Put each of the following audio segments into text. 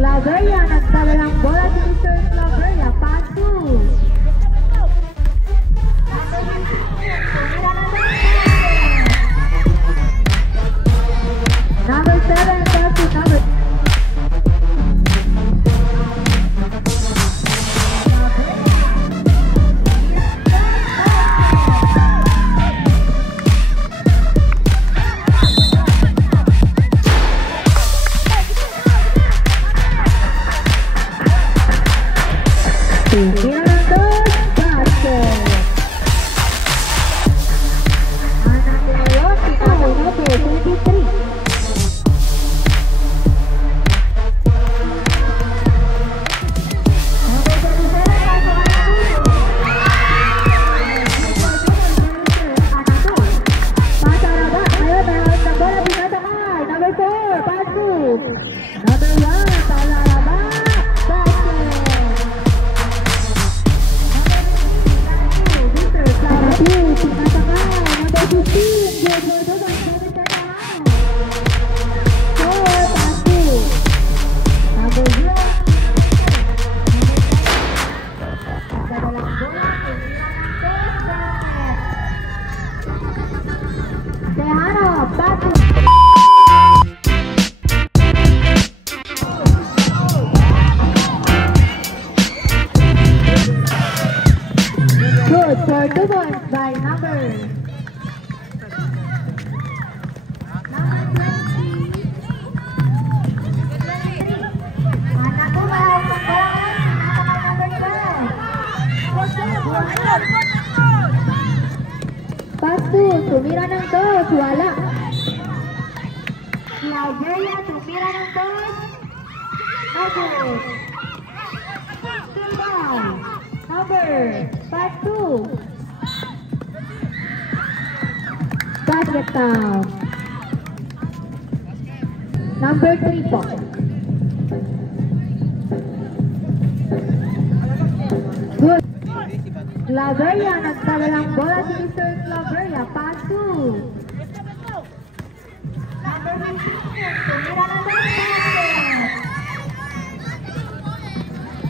Claveria, nagdala ng bola si Mr. Claveria, pass to. Number 7, pass to number 2 points by number 20. Pass to, tumira ng dos, wala. Claveria, tumira ng dos. Number pass to. Basket down. Number 3 po. Good. Claveria, nagtala ng bola si Mr. Claveria. Pass to. Number 15, tumira ng basket.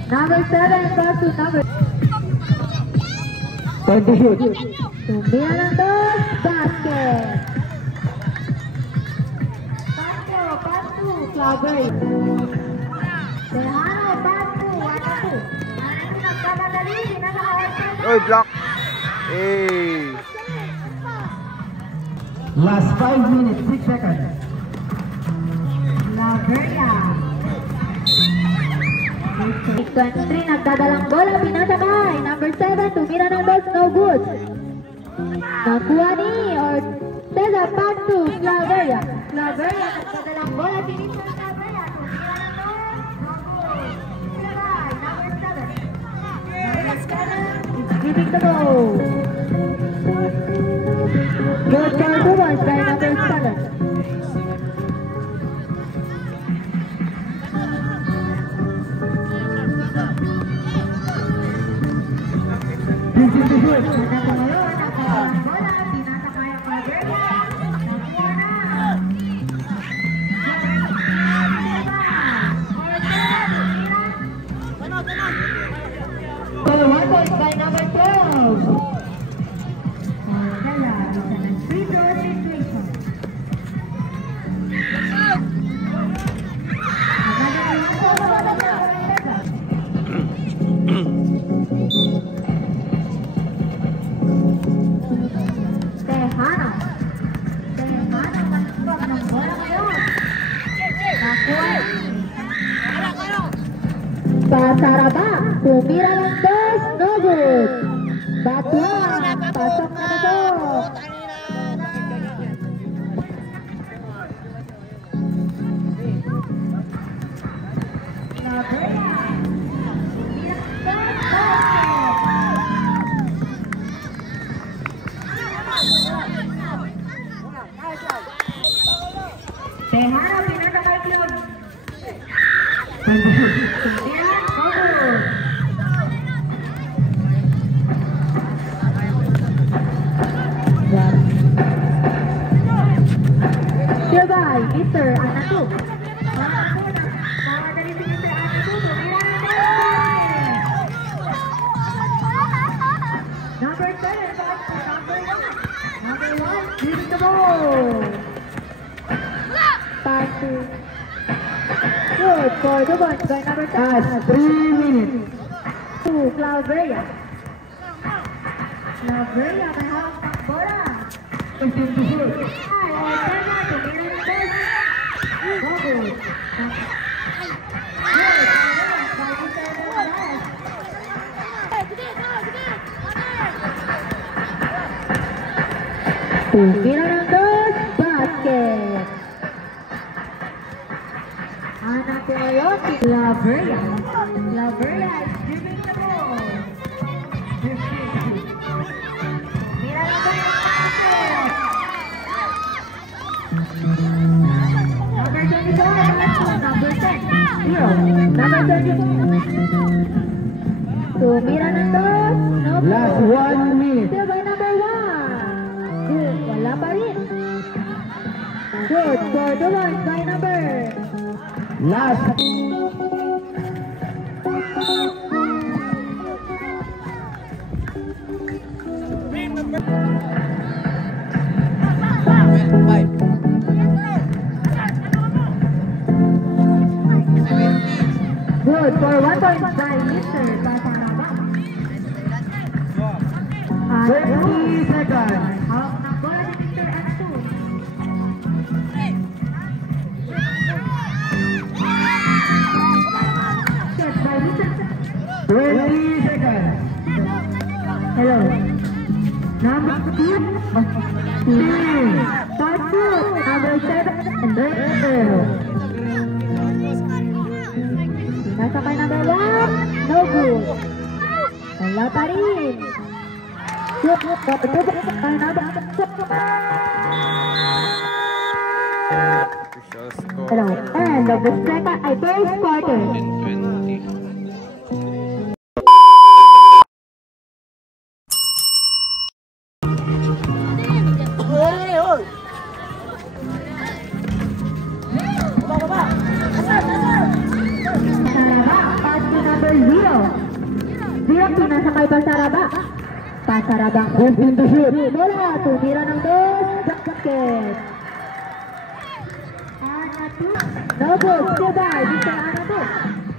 Number 7, pass to number 28. Tumira ng dos, basket. Pass to, Claveria. Tejano, pass to, 1-2. Nagkamadali, nagkakawal. Oy, block. Hey. Last 5 minutes, 6 seconds. Claveria. 23, nagdadalang bola, pinasabay. Number 7, tumira ng dos, no good. Nakuha ni Ortega, pass to Claveria. Claveria, nagdadalang bola, pinisa ng Claveria. Tumira ng dos, no good. Pinasabay, number 7. Number 7 is giving the ball. Good for 2 points by number 7. By number 12. Free throw situation. Tejano, managpag ng bola ngayon. Nakuha. Pasaraba, tumira ng dos, no good. Batuan, pasok na ito. Tejano, pinakabay club. Mr. Anatu. for 2 points by number 10. Last 3 minutes. To Claveria. Claveria may hawak ng bola. 15 to shoot. Ay, Ortega, tumira ng bola. Bubble. Tumira ng dos, basket. Ana Coyote, Claveria. Claveria is giving the ball. Mira ng dos, basket. Number 24, number 10. Number 24. Tumira ng dos, no ball. Last 1 minute. Still by number 1. Good, wala pa rin. Good for the ones by number. Last. Good for 1 point by Mr. Pasanaba. 20 seconds. Hawak ng bola ni Mr. Anatu. Set by Mr. 20 seconds. Hello. Number 2. Pasu. Number 7. And nasa kay number 1. No good. Wala pa rin. Good. Official score. Hello. And of the second, first quarter. 10-20. Pasaraba, pass to number 0. 0 pinasa kay Pasaraba. Pasaraba. 15 to shoot. Bola, tumira ng dos, basket. Anatu. No good, still by Mr. Anatu.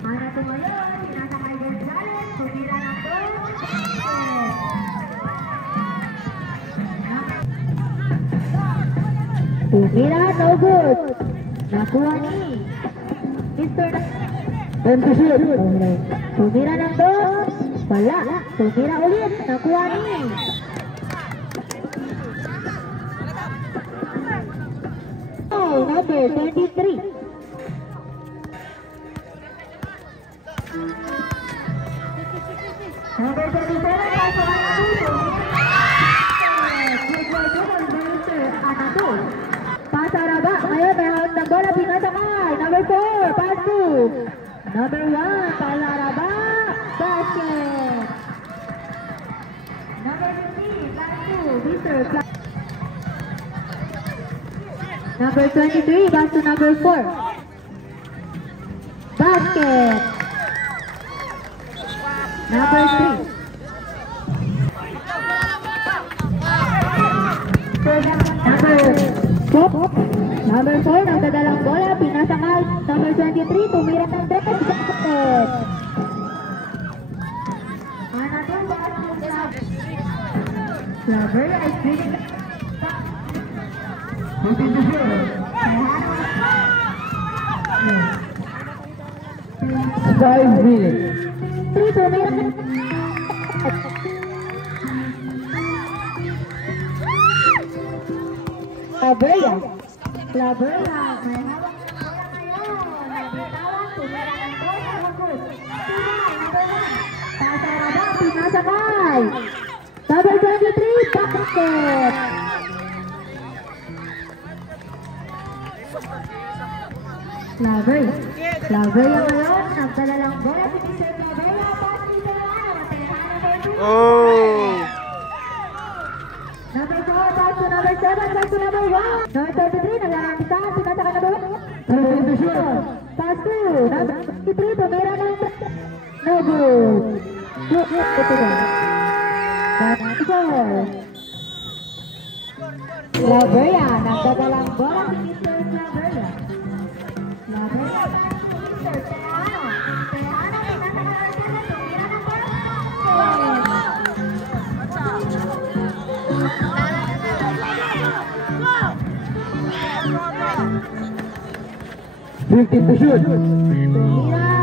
Anatu ngayon, pinasa kay Gonzales, tumira ng dos, basket. Tumira, no good. Nakuha ni Mr. 10 to shoot. Tumira ng dos. Wala. Tumira ulit. Nakuha ni. Oh, number 23. Number 27. Pasaraba. Ngayon, may hawak ng bola. Pinasa kay. Number 4. Pass to. Number 1. Pasaraba. Basket. Number 15. Pass to. Mr. Number 23. Pass to number 4. Basket. Number 3. Number 4, nagdadalang bola, pinasa kay number 23, tumira ng tres, basket. Another basket. Lover, I think. 15 to shoot. 5 minutes. 3, tumira ng Claveria. Claveria. May hawak ng bola ngayon. Nabitawan, tumira ng bola. Hugot. Number 1. Pasaraba, pinasa kay number 23, basket. Claveria. Claveria ngayon. Nagdadalang bola. Mr. Claveria. Pass to the line. Oh! Number 4, pass to number 7, pass to number 1. Number 33, naglalamisan, pinasa ka number 1. 13 to shoot. Pass to number 23, tumira ng no good. Good, ito ba? That's all. Claveria, nagdadalang bola ni Mr. Claveria. Claveria, Mr. 15 to shoot. Tumira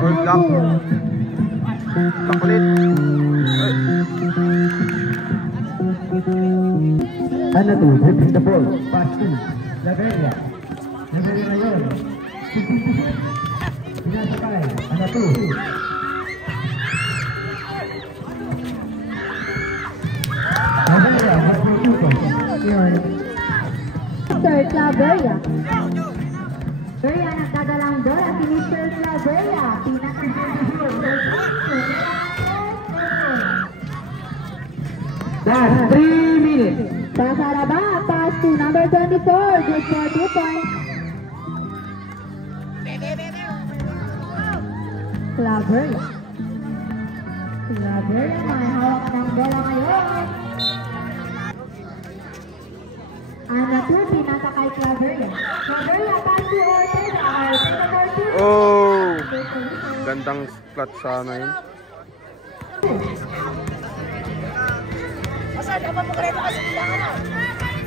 Or no block. good. Takulit. Ana 2, dribbling the ball. Pass to Laveria. Laveria ngayon. 15 to shoot. Pinasakay. Ana 2. Laveria, back for shooter. Yun. Mr. Claveria. Claveria nagdadalang bola si Mr. Claveria. Last 3 minutes. Pasaraba, pass to number 24, good for 2 points. Claveria. Claveria, may hawak ng bola ngayon. Ana 2, pinasa kay Claveria. Claveria, pass to Ortega. Ortega for 2. Oh! Gandang splat sana yun.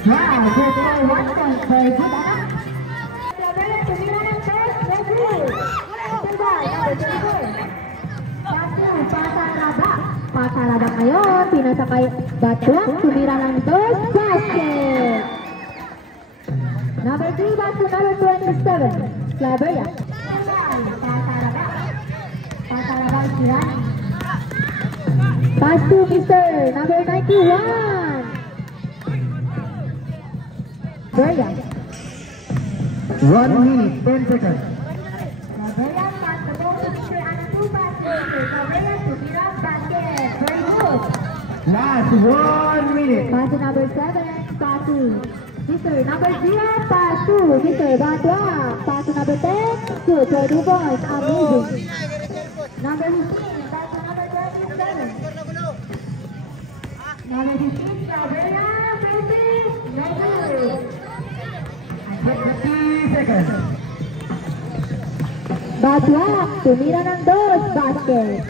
Wow, good for 1 point. Very good, anak. Claveria, tumira ng first. Very good. Ortega, number 24. Pasaraba. Pasaraba ngayon. Pinasa kay Batuang. Tumira ng first basket. Number 3 back to number 27. Claveria. Pasaraba. Pasaraba Sirani. Pass to Mr. number 91. Claveria. 1 minute, 10 seconds. Claveria pass the ball to Mr. Anu basket. Claveria tumira basket. Very good. Last 1 minute. Pass to number 7. Pass to Mr. number 0. Pass to Mr. Batwa. Pass to number 10. Good. 20 points. Amazing. Number 15. Pass to number 27. Number 15. Claveria. Facing. Very good. 30 seconds. Batwa. Tumira ng dos. Basket.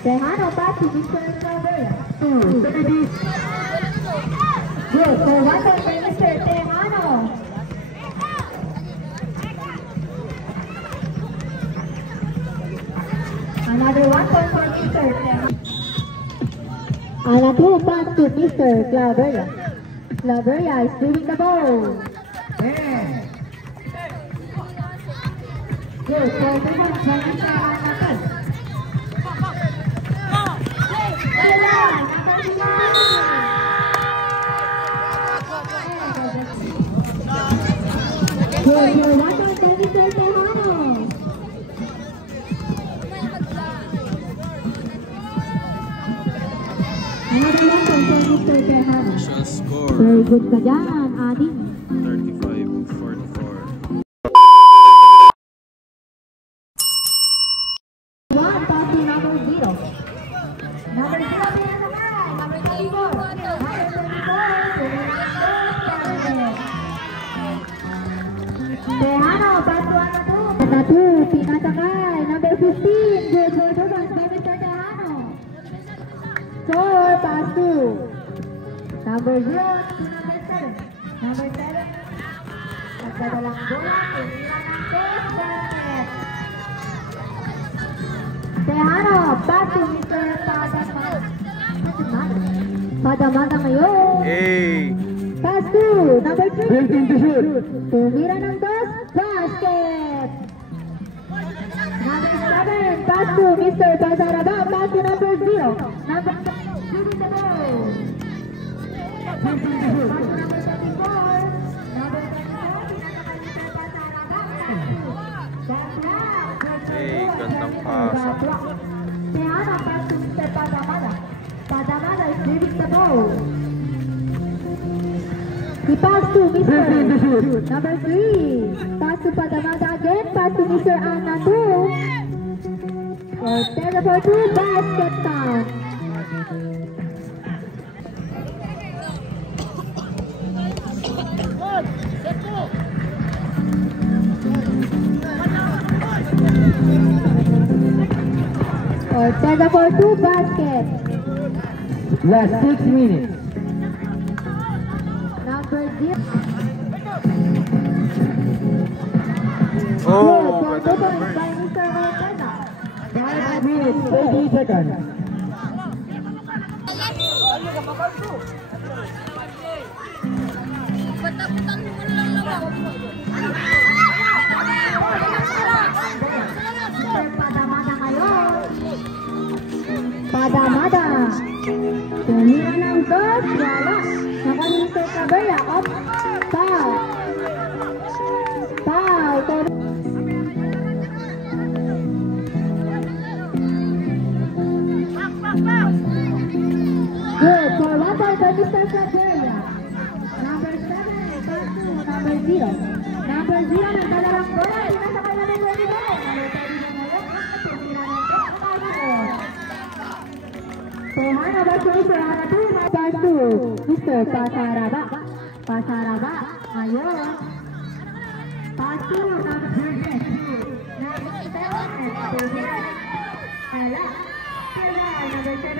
Tejano pass to Mr. Claveria. 2 seconds. Good. So 1 point by Mr. Tejano. Another 1 point for Mr. Tejano. Ana 2 pass to Mr. Claveria. Claveria is moving the ball. 10. Good. So 2 points by Mr. Ana 2. Good. So 1 point by Mr. Tejano. Another 1 point for Mr. Tejano. Shot score. Very good ka dyan, Adi. 35-44. 1 pass to number 0. Number 0 pinasakay. Number 24. Number 24. Tejano, pass to Ana 2. Ana 2, pinasakay. Number 15. Good for 2 points by Mr. Tejano. 4 pass to number 0 to number 7. Number 7. Nagdadalang bola. Tumira ng first basket. Tejano, pass to Mr. Padamada ngayon. Hey! Pass to number 3. 15 to shoot. Tumira ng dos, basket. Number 7, pass to Mr. Pasaraba, pass to number 0. Number 7, shooting the ball. Pass to number 34. Number 34, Mr. Pasaraba. Hey, gandang pasa. Tejano, pass to Mr. Padamada. Padamada is shooting the ball. He passed to Mr. 15 to shoot. Number 3. Pass to Padamada again. Pass to Mr. Ana 2. Ortega for 2. Basket count. Ortega for 2. Basket. Last 6 minutes. Number 0. Oh, Good, ganda 2 points number. by Mr. Ortega. 5 minutes, 20 seconds. Mr. Padamada ngayon. Padamada. Tumira ng dos, wala. Nakuha ni Mr. Cabrera, up, foul. Foul. Good, for 1 point by Mr. Cabrera. Number 7, back to number 0. Number 0, nagdalalang bola. Pinasakay na ng 29. Number 30 na ngayon. Tumira ng dos, Tehana versus Tehana 2, pass to Mr. Pasaraba. Pasaraba, ngayon. Pass to number 7. Ala. Number 7.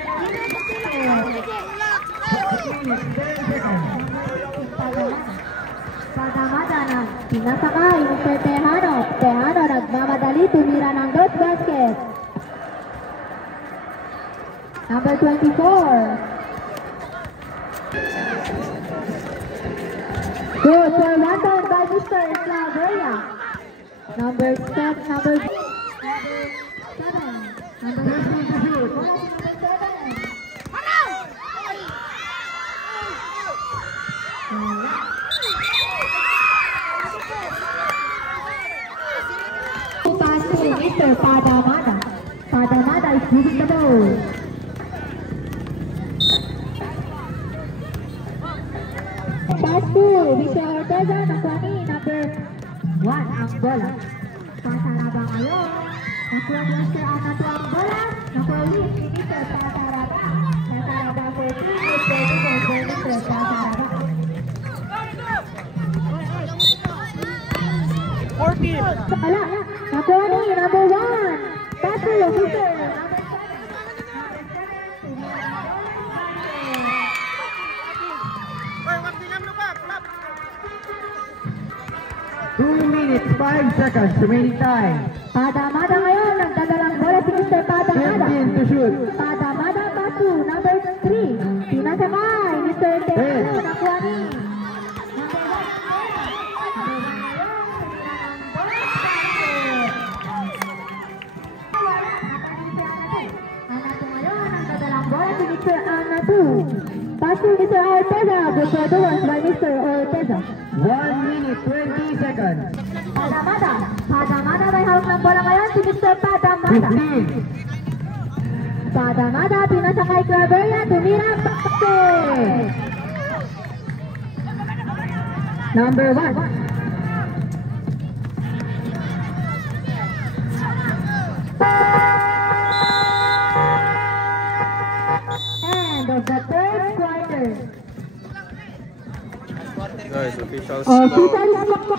Padamada na pinasakay Mr. Tehano. Tehano nagmamadali, tumira ng dot basket. Number 24. Good for 1 point by Mr. Claveria. Number 7. Number 7. Pass to Mr. Padamada. Padamada is moving the ball. Pass to Mr. Ortega, nakuha ni number 1 ang bola. Pasaraba ngayon. Nakuha ni Mr. Anato ang bola. Nakuha ni Mr. Pasaraba. Pasaraba for 3. Mr. Pasaraba. 14. Ala, nakuha ni number 1. Pass to Mr. 2 minutes, 5 seconds, remaining time. Padamada ngayon. Nagdadalang bola si Mr. Padamada. 15 to shoot. Padamada pass to number 3. Pinasakay Mr. Tehano. Nakuha ni Mr. Anatu. Pass to Mr. Ortega. Good for 2 points by Mr. Ortega. 1 minute, 20 seconds. Padamada. Padamada may hawak ng bola ngayon si Mr. Padamada. 15. Padamada, pinasakay Claveria, tumira, basket! Number 1. End of the third quarter. Guys, official Official score.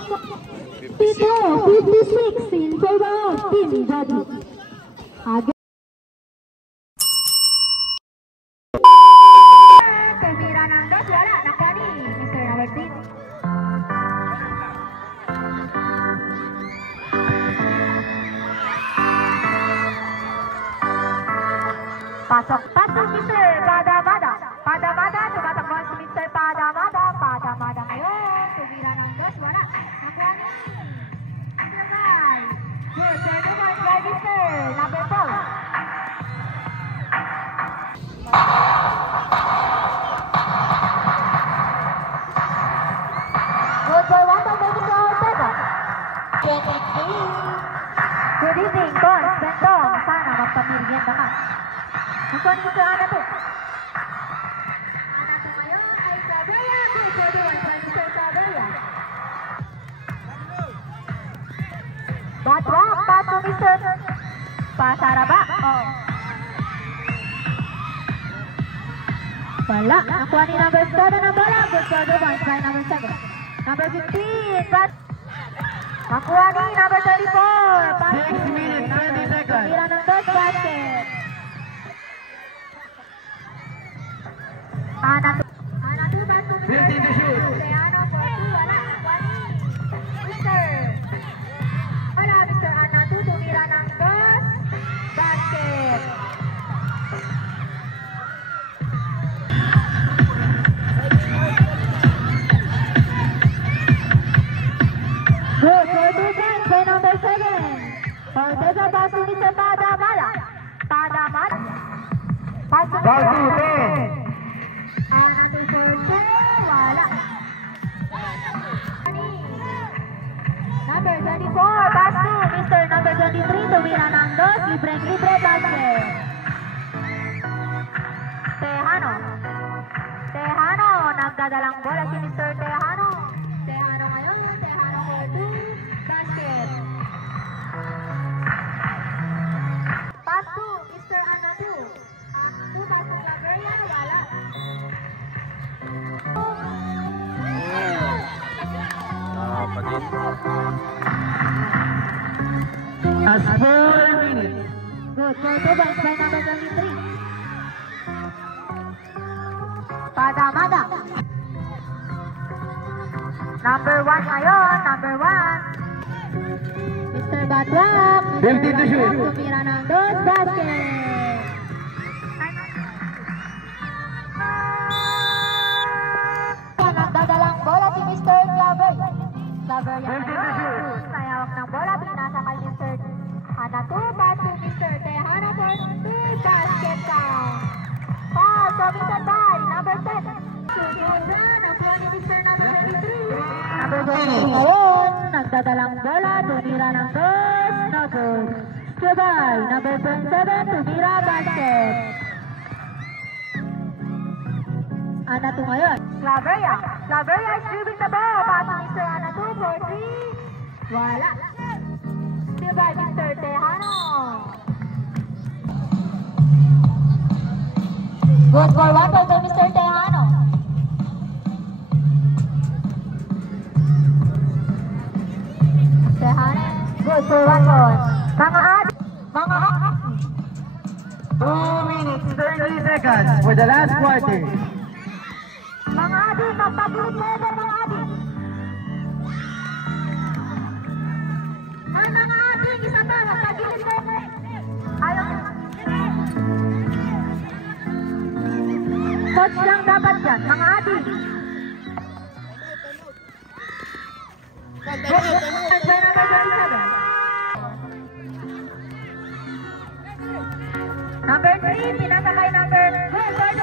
score 56 in favor of Team Jody. Again. Tumira ng dos, wala. Nakuha ni Mr. Number 3. Pasok Mr. Padamada. Padamada, tumatakbo si Mr. Padamada. Padamada ngayon. Tumira ng dos, wala. Nakuha ni Mr. Guy. Good, third point by Mr. Number 4. Good for 1 point by Mr. Ortega. 23. Good evening, Cons, Bentong. Sana magpamirienda ka. Nakuha ni Mr. Anato. Anato ngayon ay Claveria. Good for 2 points by Mr. Claveria. Batwang, pass to Mr. Pasaraba. Oh. Wala. Nakuha ni number 7 ang bola. Good for 2 points by number 7. Number 15. But nakuha ni number 34. Pass to 6 minutes, 20 seconds. Tira ng dos basket. Anato. Anato pass to Mr. 15 to shoot. Tehano for 2. Wala. Nakuha ni Mr. Wala. Ortega pass to Mr. Padamala. Padamala. Pass to Ball to Mr. 10. Ang ating person, wala. Number 24, pass to Mr. Number 23, tumira ng dos, libre basket. Tejano. Tejano, nagdadalang bola si Mr. Tejano. Tejano ngayon, Tejano for 2, basket. Pass to Mr. Anatu. Anatu, pass to Claveria, wala. Panin. As 4 minutes. Good, for 2 points by number 23. Padamada. Number 1 ngayon, number 1. Mr. Batwak. 15 to shoot. Tumira ng dos, basket. Nagdadalang bola si Mr. Claver. Claver yan. Mayawak ng bola, pinasa kay Mr. Anatu, pass to Mr. Tejano for 2, basket count. Pass, submitted by number 10. Nakuha ni Mr. number 23. Number 23 ngayon, nagdadalang bola, tumira ng dos, no good. Subay, number 27, tumira, basket. Anatu ngayon. Claveria. Claveria is dribbling the ball. Pass to Mr. Anatu for 3. Wala. Still by Mr. Tejano. Good for 1 point to Mr. Tejano. Tejano. Good for 1 point. Mga adi. Mga adi. 2 minutes 30 seconds for the last quarter. Mga adi, magpagulog mo ito mga adi. Ay, mga adi, isa pa, magpagulog mo ito. Ayaw. Coach lang dapat dyan, mga adi. Number 3, pinasa kay number 2. Number 12.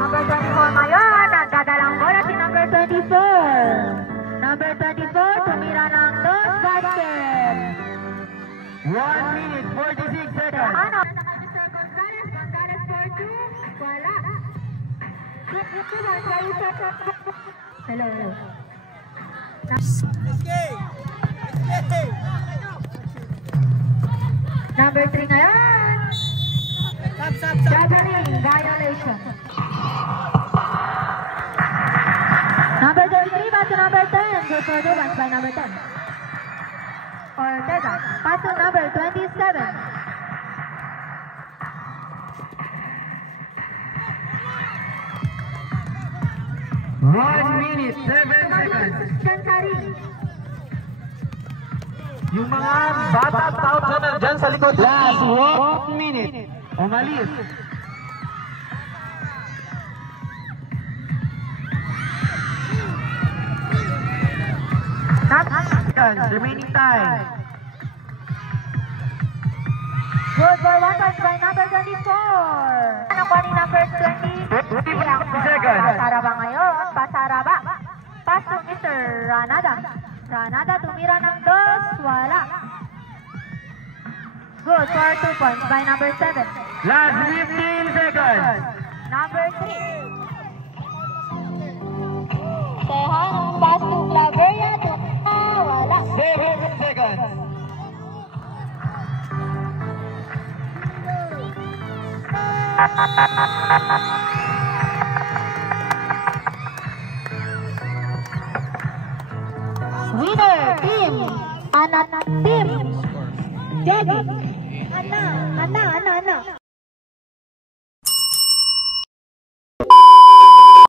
Number 24 ngayon, nagdadalang bola si number 24. Number 24, tumira ng dos, basket. 1 minute 46 seconds. Ano? Mr. Gonzalez, Gonzalez for 2, wala. Hello, hello. Number 3 ngayon. Juggling, violation. Number 33, pass to number 10. Good for 2 points by number 10. Ortega, pass to number 27. One minute 7 seconds. Chansari. Yung mga batang tao dyan sa likod. Last 1 minute. Umalis. Remaining time. Good for 1 point by number 24. Ano pa ni number 20? 50 seconds. Pasaraba ngayon. Pasaraba. Pass to Mr. Ranada. Ranada tumira ng dos. Wala. Good for 2 points by number 7. Last 15 seconds. Number 3. Tejano pass to Claveria. Wala. 7 seconds. Winner team. Anak team. Jadi. Ana.